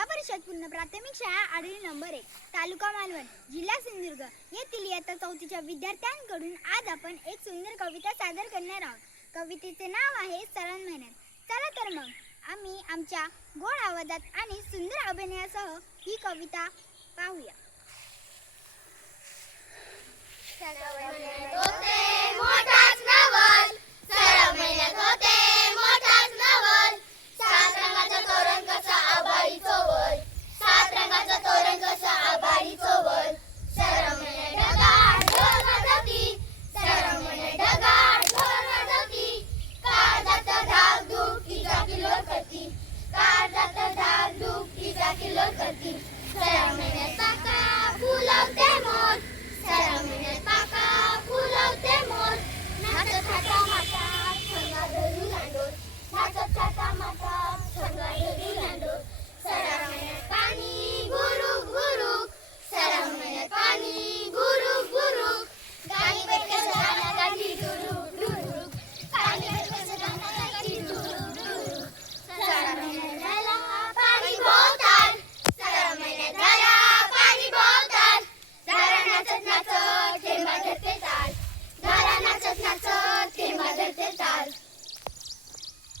जिल्हा परिषद पूर्ण प्राथमिक शाळा आडळी नंबर 1 तालुका मालवण जिल्हा सिंधुदुर्ग येथील इयत्ता 4च्या विद्यार्थ्यांकडून आज आपण एक सुंदर कविता सादर करणार आहोत. कवितेचे नाव आहे सरळ मेहनत. चला तर मग आम्ही आमच्या गोड आवाजात आणि सुंदर अभिनयासह ही कविता पाहूया. सरळ मेहनत